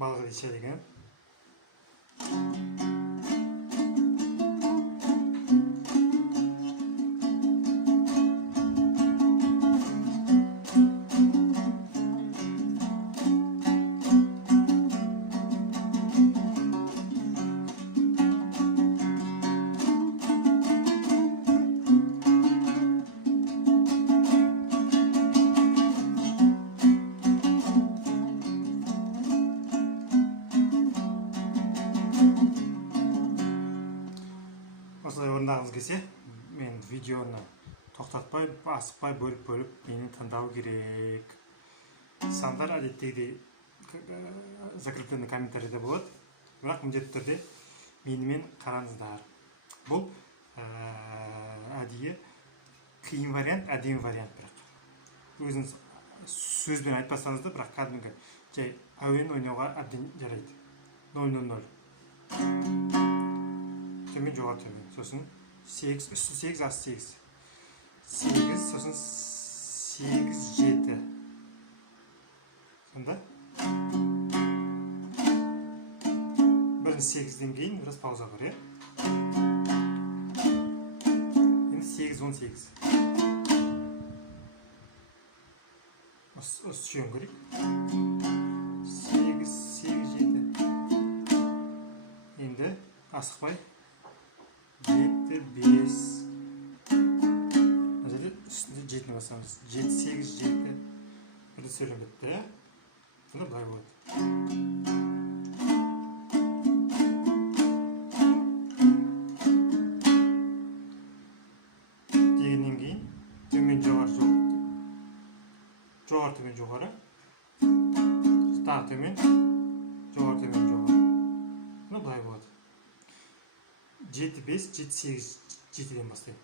балғадиша деген. Осылай орындағыңыз келсе, мен видеоны тоқтатпай, асықпай, бөліп мені тыңдау керек. Сандар әдеттегідей закрепленный комментарийде болады, бірақ міндетті түрде менімен қараңыздар. Бұл әдейі қиын вариант, әдемі вариант бірақ. Өзіңіз сөзбен айтпасаңыз да, бірақ кәдімгі жай әуен ойнауға әбден жарайды. 0-0-0. Төмен жоғары төмен. Сосын 8, үсті 8, асты 8. 8, сосын 8, 7. Сонда? Бірінші 8-ден кейін біраз пауза бар, е? Енді 8, 18. Осы сүйен көрейік. 8, 8, 7. Енді асықпай 7, 5. Мына жерде үстінде 7-ні басамыз. 7, 8, 7. Бірді сөйлем бітті. Сонда былай болады. Дегеннен кейін төмен жоғары жоғары төмен жоғары. Тағы төмен жоғары төмен жоғары. Бұны былай болады. 7, 5, 7, 8, 7-ден бастайым.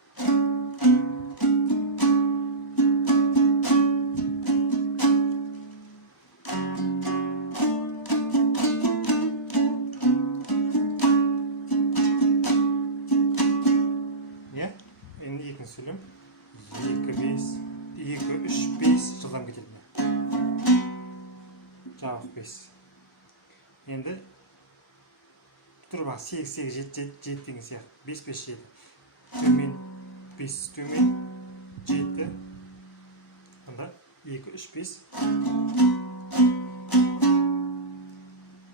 Енді екінші сөйлем. 2, 5, 2, 3, 5 жылдам кетеді. Жауық 5. Енді тұрба 8, 8, 7, 7 деген сияқты. 5, 5, 7. Төмен, 5, төмен, 7. Онда 2, 3, 5.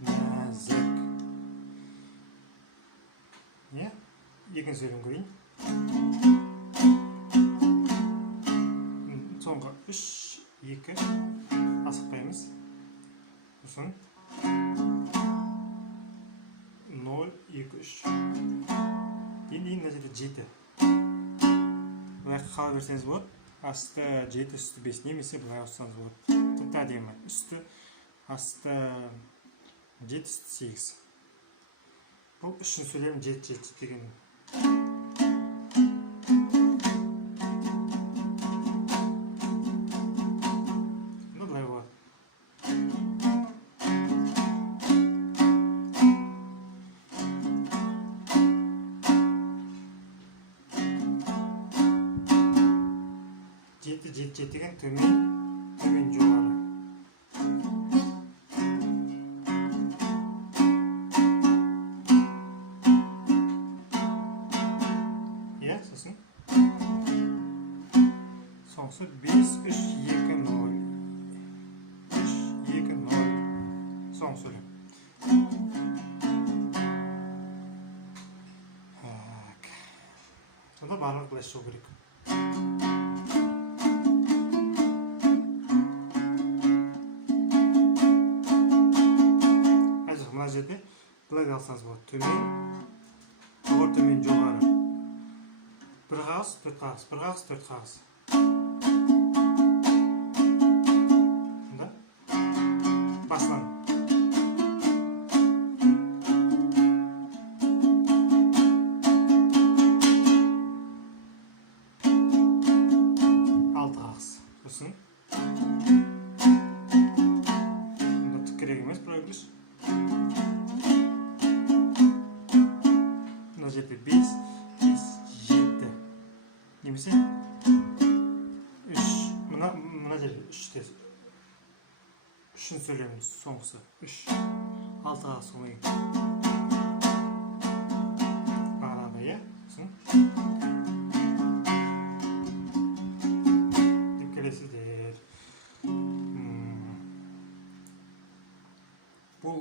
Нәзік. Екінші сөйлем көрейін. Соңғы 3, 2. Асықпаймыз. Сосын 0, 2, 3. Енді мына жерде 7. Бұлай қала берсеңіз болады. Асты 7, үсті 5. Немесе бұлай ауыссаңыз болады. Тіпті әдемі. Үсті, асты 7, үсті 8. Бұл үшінші сөйлем 7, 7 деген. Бұлай болады. Жеті деген төмен жоғары. Сосын соңғысы 5, 3, 2, 0. 3, 2, 0. Соңғы сөйлем. Сонда барлығы былай шығу керек. Мына жерде былай алсаңыз болады. Төмен, жоғары, төмен, жоғары. Бір қағыз, төрт қағыз, бір қағыз, төрт қағыз. Сонда басынан. Алты қағыз. Сосын. Сонда түк керек емес, бұра біліш. Мына жерде 5, 7. Немесе 3. Мына жерде 3-те. Үшінші сөйлейміз соңғысы 3 6-ға соңғы арада, иә? Деп келесіздер. Бұл